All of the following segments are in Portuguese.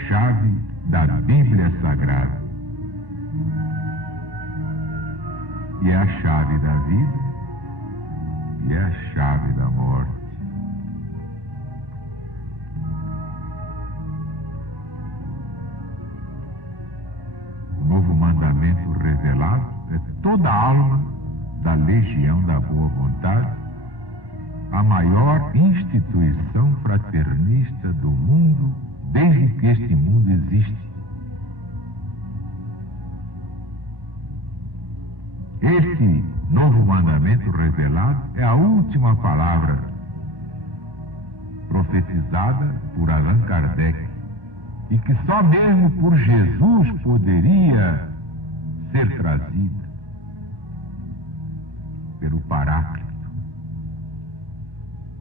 chave da Bíblia Sagrada. E é a chave da vida e é a chave da morte. O novo mandamento revelado é toda a alma da legião da boa vontade, a maior instituição fraternista do mundo desde que este mundo existe. Este novo mandamento revelado é a última palavra profetizada por Allan Kardec e que só mesmo por Jesus poderia ser trazida pelo Paráclito.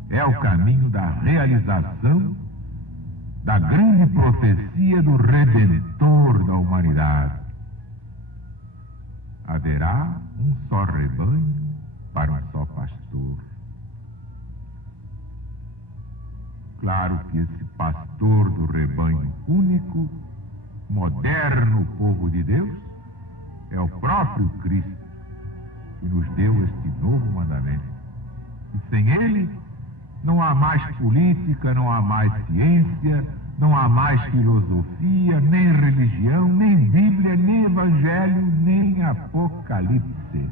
É o caminho da realização da grande profecia do Redentor da humanidade. Haverá um só rebanho para um só pastor. Claro que esse pastor do rebanho único, moderno povo de Deus, é o próprio Cristo que nos deu este novo mandamento. E sem ele, não há mais política, não há mais ciência, não há mais filosofia, nem religião, nem Bíblia, nem Evangelho, nem Apocalipse.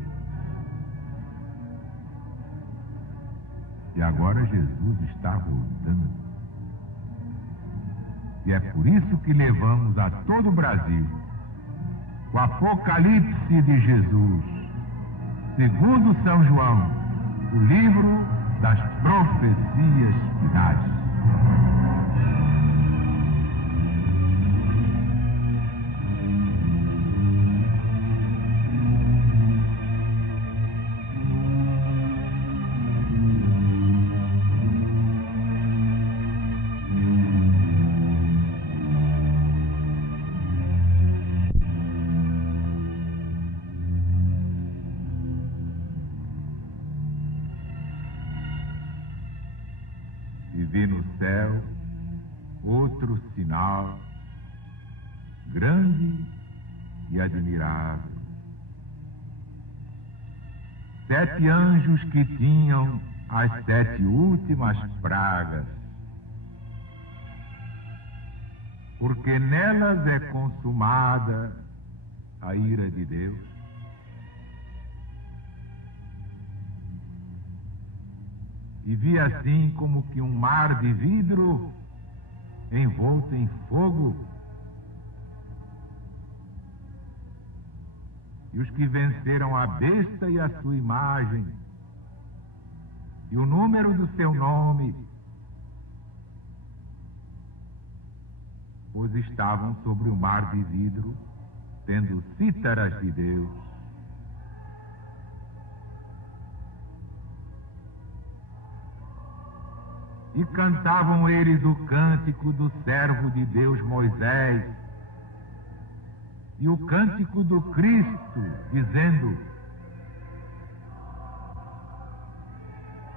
E agora Jesus está voltando. E é por isso que levamos a todo o Brasil o Apocalipse de Jesus, segundo São João, o livro das profecias finais. E vi no céu outro sinal grande e admirável. 7 anjos que tinham as 7 últimas pragas, porque nelas é consumada a ira de Deus. E vi assim como que um mar de vidro envolto em fogo. E os que venceram a besta e a sua imagem, e o número do seu nome, pois estavam sobre o mar de vidro, tendo cítaras de Deus. E cantavam eles o cântico do servo de Deus Moisés e o cântico do Cristo, dizendo: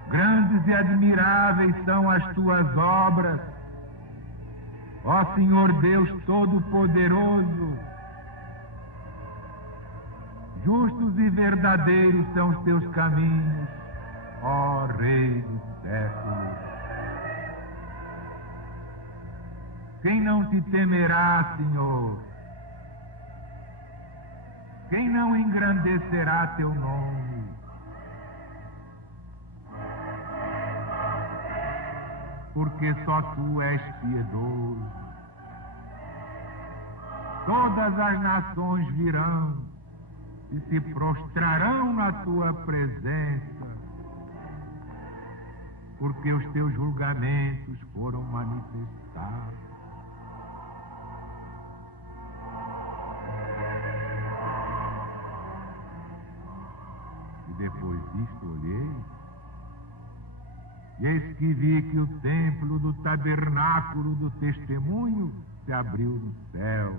grandes e admiráveis são as tuas obras, ó Senhor Deus Todo-Poderoso. Justos e verdadeiros são os teus caminhos, ó Rei dos séculos. Quem não te temerá, Senhor? Quem não engrandecerá teu nome? Porque só tu és piedoso. Todas as nações virão e se prostrarão na tua presença, porque os teus julgamentos foram manifestados. Depois disto olhei, e eis que vi que o templo do tabernáculo do testemunho se abriu no céu.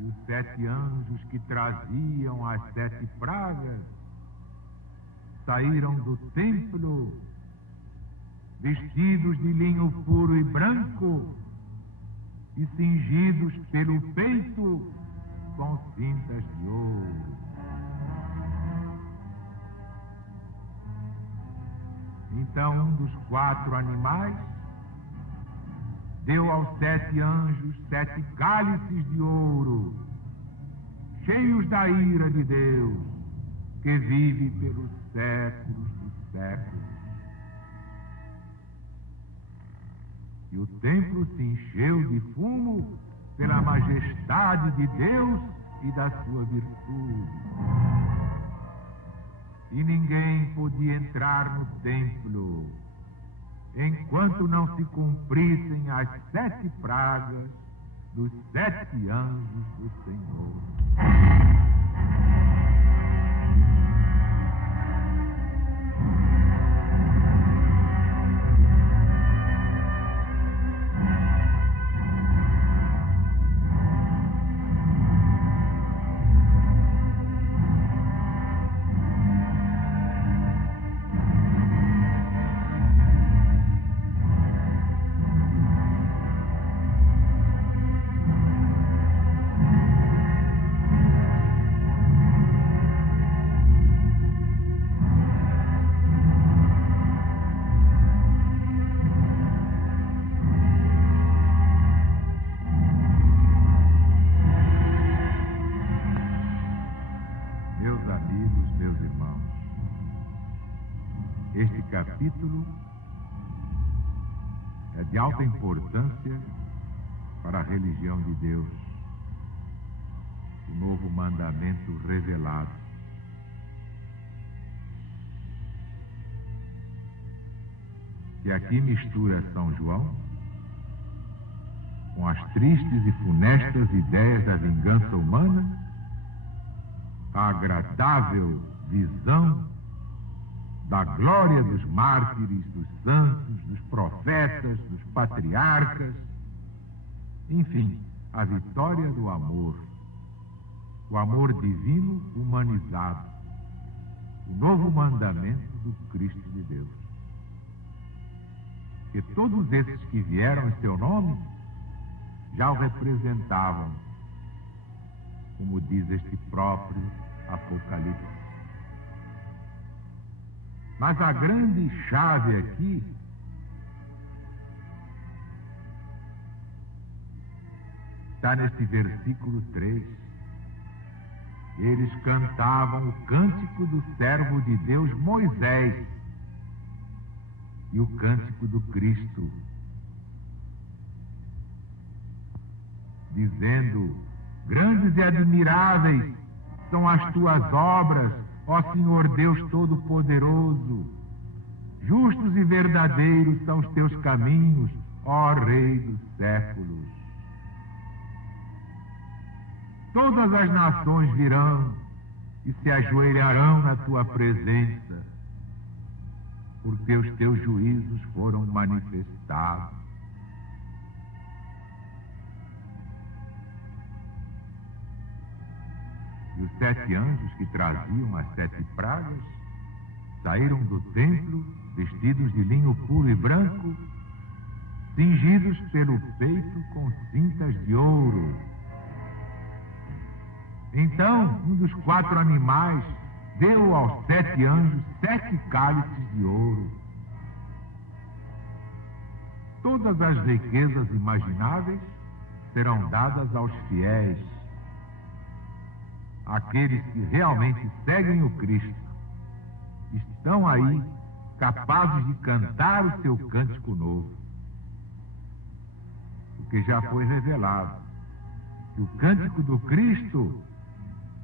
E os 7 anjos que traziam as 7 pragas saíram do templo vestidos de linho puro e branco e cingidos pelo peito com cintas de ouro. Então um dos 4 animais deu aos 7 anjos 7 cálices de ouro, cheios da ira de Deus, que vive pelos séculos dos séculos. E o templo se encheu de fumo pela majestade de Deus e da sua virtude. E ninguém podia entrar no templo enquanto não se cumprissem as 7 pragas dos 7 anjos do Senhor. Este capítulo é de alta importância para a religião de Deus, o novo mandamento revelado. Que aqui mistura São João com as tristes e funestas ideias da vingança humana, a agradável visão da glória dos mártires, dos santos, dos profetas, dos patriarcas, enfim, a vitória do amor, o amor divino humanizado, o novo mandamento do Cristo de Deus. Que todos esses que vieram em seu nome já o representavam, como diz este próprio Apocalipse. Mas a grande chave aqui está nesse versículo 3. Eles cantavam o cântico do servo de Deus Moisés e o cântico do Cristo, dizendo: grandes e admiráveis são as tuas obras, ó Senhor Deus Todo-Poderoso. Justos e verdadeiros são os teus caminhos, ó Rei dos séculos. Todas as nações virão e se ajoelharão na tua presença, porque os teus juízos foram manifestados. E os 7 anjos que traziam as 7 pragas saíram do templo vestidos de linho puro e branco, cingidos pelo peito com cintas de ouro. Então, um dos 4 animais deu aos 7 anjos 7 cálices de ouro. Todas as riquezas imagináveis serão dadas aos fiéis, aqueles que realmente seguem o Cristo, estão aí capazes de cantar o seu cântico novo. Porque já foi revelado que o cântico do Cristo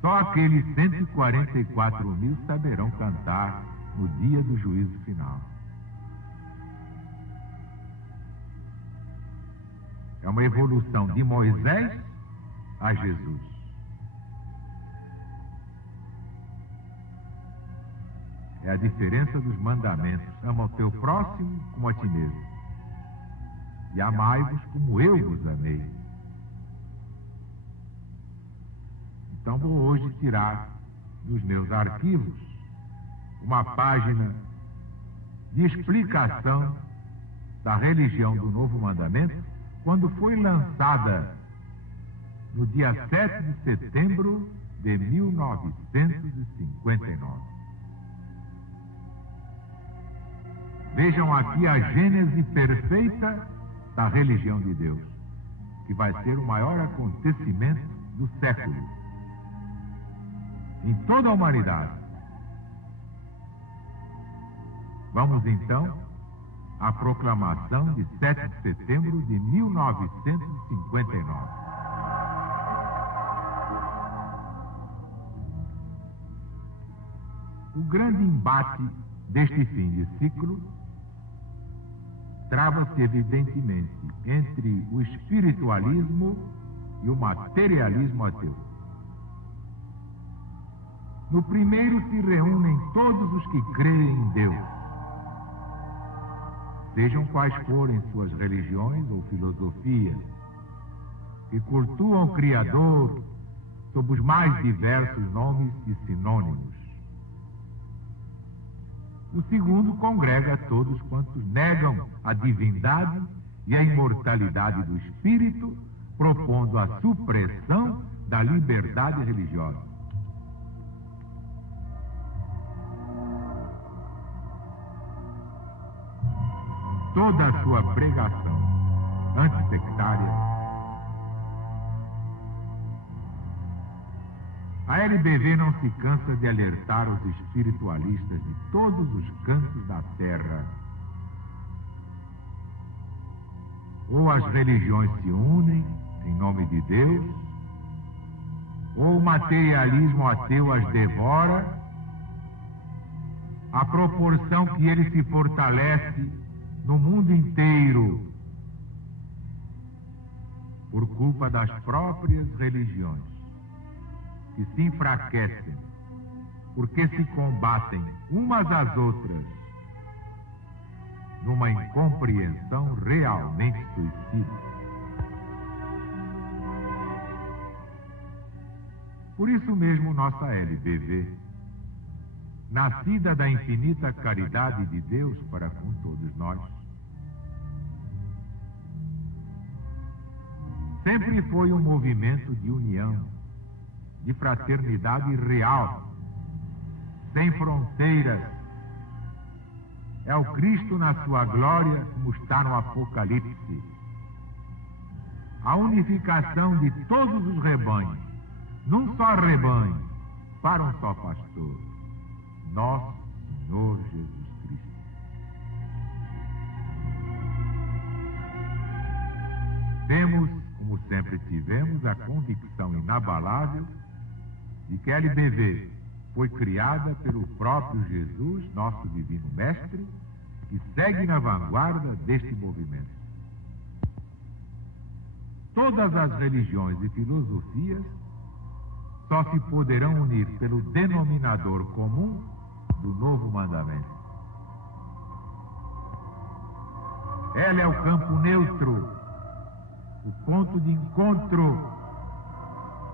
só aqueles 144.000 saberão cantar no dia do juízo final. É uma evolução de Moisés a Jesus. É a diferença dos mandamentos: ama o teu próximo como a ti mesmo, e amai-vos como eu vos amei. Então vou hoje tirar dos meus arquivos uma página de explicação da religião do Novo Mandamento quando foi lançada no dia 7 de setembro de 1959. Vejam aqui a gênese perfeita da religião de Deus, que vai ser o maior acontecimento do século em toda a humanidade. Vamos então à proclamação de 7 de setembro de 1959. O grande embate deste fim de ciclo trava-se evidentemente entre o espiritualismo e o materialismo ateu. No primeiro se reúnem todos os que creem em Deus, sejam quais forem suas religiões ou filosofias, que cultuam o Criador sob os mais diversos nomes e sinônimos. O segundo congrega todos quantos negam a divindade e a imortalidade do espírito, propondo a supressão da liberdade religiosa. Toda a sua pregação antissectária, a LBV não se cansa de alertar os espiritualistas de todos os cantos da terra. Ou as religiões se unem em nome de Deus, ou o materialismo ateu as devora, à proporção que ele se fortalece no mundo inteiro por culpa das próprias religiões, que se enfraquecem porque se combatem umas às outras numa incompreensão realmente suicida. Por isso mesmo nossa LBV, nascida da infinita caridade de Deus para com todos nós, sempre foi um movimento de união, de fraternidade real, sem fronteiras. É o Cristo na sua glória, como está no Apocalipse. A unificação de todos os rebanhos, num só rebanho, para um só pastor, nosso Senhor Jesus Cristo. Temos, como sempre tivemos, a convicção inabalável de que a LBV foi criada pelo próprio Jesus, nosso divino mestre, que segue na vanguarda deste movimento. Todas as religiões e filosofias só se poderão unir pelo denominador comum do novo mandamento. Ela é o campo neutro, o ponto de encontro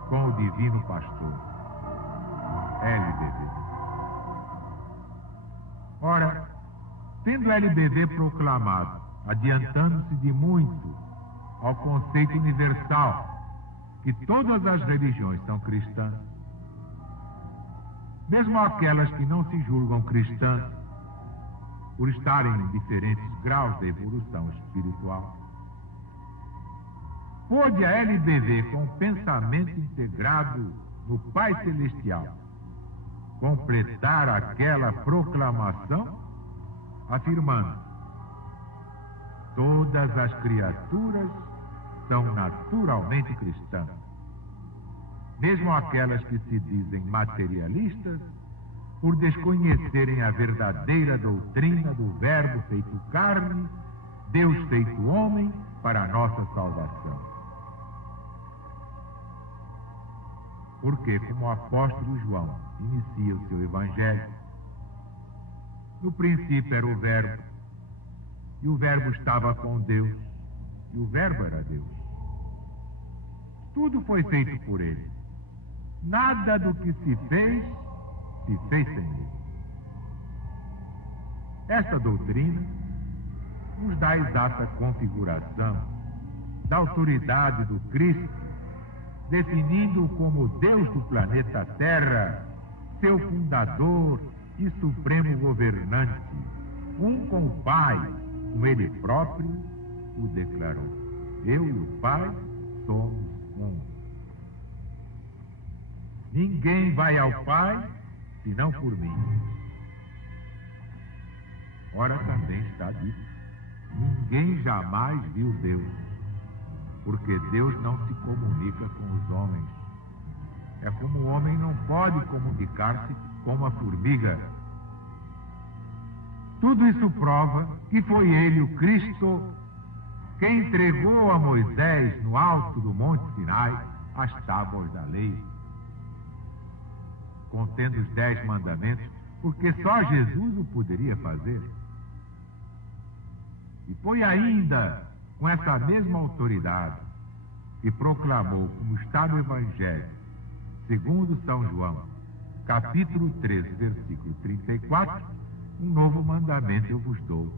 com o divino pastor. LBV. Ora, tendo a LBV proclamado, adiantando-se de muito ao conceito universal que todas as religiões são cristãs, mesmo aquelas que não se julgam cristãs, por estarem em diferentes graus de evolução espiritual, pôde a LBV, com o pensamento integrado no Pai Celestial, completar aquela proclamação, afirmando: todas as criaturas são naturalmente cristãs, mesmo aquelas que se dizem materialistas, por desconhecerem a verdadeira doutrina do Verbo feito carne, Deus feito homem, para a nossa salvação. Porque, como o apóstolo João inicia o seu evangelho, no princípio era o Verbo, e o Verbo estava com Deus, e o Verbo era Deus. Tudo foi feito por ele. Nada do que se fez sem ele. Esta doutrina nos dá a exata configuração da autoridade do Cristo, definindo-o como Deus do planeta Terra, seu fundador e supremo governante, um com o Pai, como ele próprio o declarou. Eu e o Pai somos um. Ninguém vai ao Pai senão por mim. Ora, também está dito: ninguém jamais viu Deus, porque Deus não se comunica com os homens. É como o homem não pode comunicar-se com uma formiga. Tudo isso prova que foi ele, o Cristo, que entregou a Moisés no alto do Monte Sinai as tábuas da lei, contendo os 10 mandamentos, porque só Jesus o poderia fazer. E foi ainda com essa mesma autoridade que proclamou, como está no Evangelho, segundo São João, capítulo 13, versículo 34, um novo mandamento eu vos dou: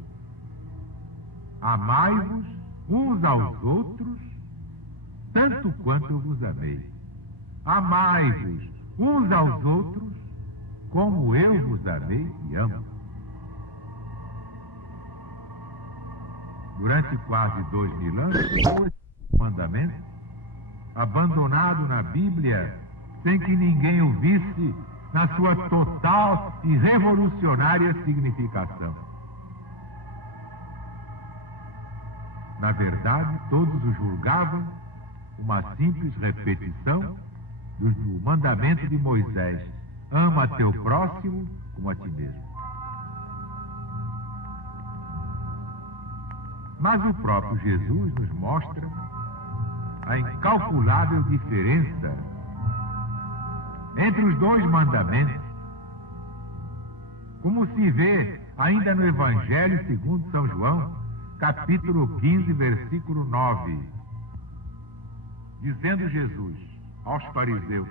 amai-vos uns aos outros, tanto quanto eu vos amei. Amai-vos uns aos outros, como eu vos amei e amo. Durante quase 2000 anos, esse mandamento, abandonado na Bíblia, sem que ninguém o visse na sua total e revolucionária significação. Na verdade, todos o julgavam uma simples repetição do mandamento de Moisés: ama teu próximo como a ti mesmo. Mas o próprio Jesus nos mostra a incalculável diferença entre os 2 mandamentos, como se vê ainda no Evangelho segundo São João, capítulo 15, versículo 9, dizendo Jesus aos fariseus: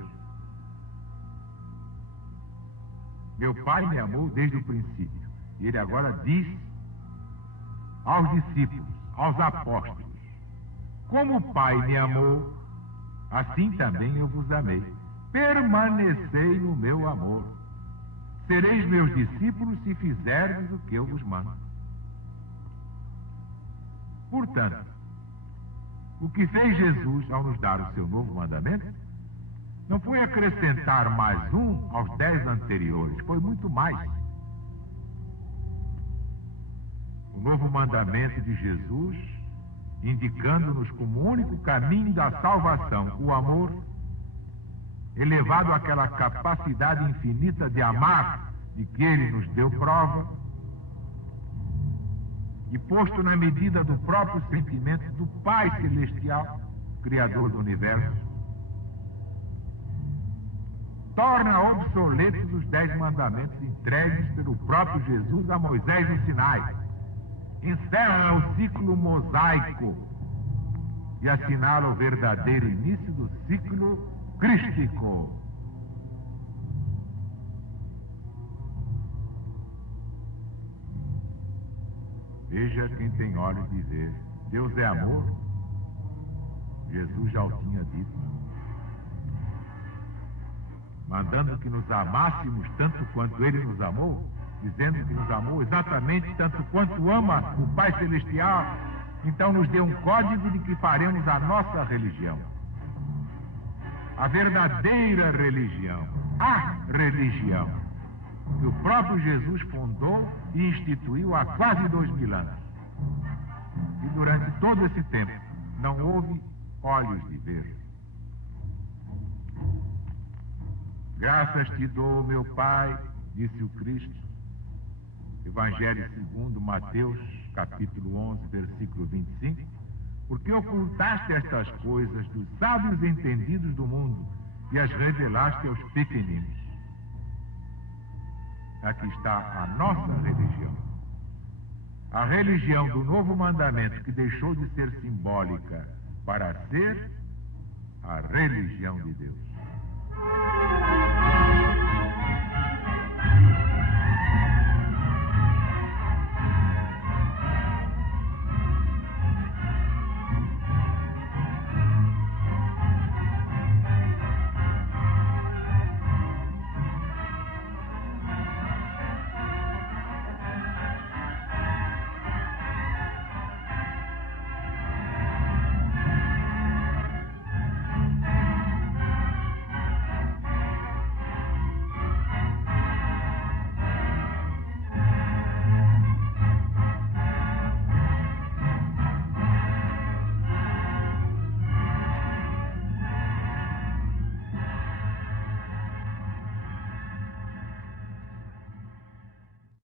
meu Pai me amou desde o princípio. E ele agora diz aos discípulos, aos apóstolos: como o Pai me amou, assim também eu vos amei. Permanecei no meu amor. Sereis meus discípulos se fizerdes o que eu vos mando. Portanto, o que fez Jesus ao nos dar o seu novo mandamento não foi acrescentar mais um aos 10 anteriores, foi muito mais. O novo mandamento de Jesus, indicando-nos como único caminho da salvação o amor, elevado àquela capacidade infinita de amar de que ele nos deu prova, e posto na medida do próprio sentimento do Pai Celestial, Criador do Universo, torna obsoletos os 10 mandamentos entregues pelo próprio Jesus a Moisés no Sinai, encerra o ciclo mosaico e assinala o verdadeiro início do ciclo crístico. Veja quem tem olhos de ver. Deus é amor. Jesus já o tinha dito, mandando que nos amássemos tanto quanto ele nos amou, dizendo que nos amou exatamente tanto quanto ama o Pai Celestial. Então nos deu um código de que faremos a nossa religião, a verdadeira religião, a religião que o próprio Jesus fundou e instituiu há quase 2000 anos. E durante todo esse tempo não houve olhos de ver. Graças te dou, meu Pai, disse o Cristo. Evangelho segundo Mateus, capítulo 11, versículo 25, porque ocultaste estas coisas dos sábios entendidos do mundo e as revelaste aos pequeninos. Aqui está a nossa religião. A religião do novo mandamento, que deixou de ser simbólica para ser a religião de Deus.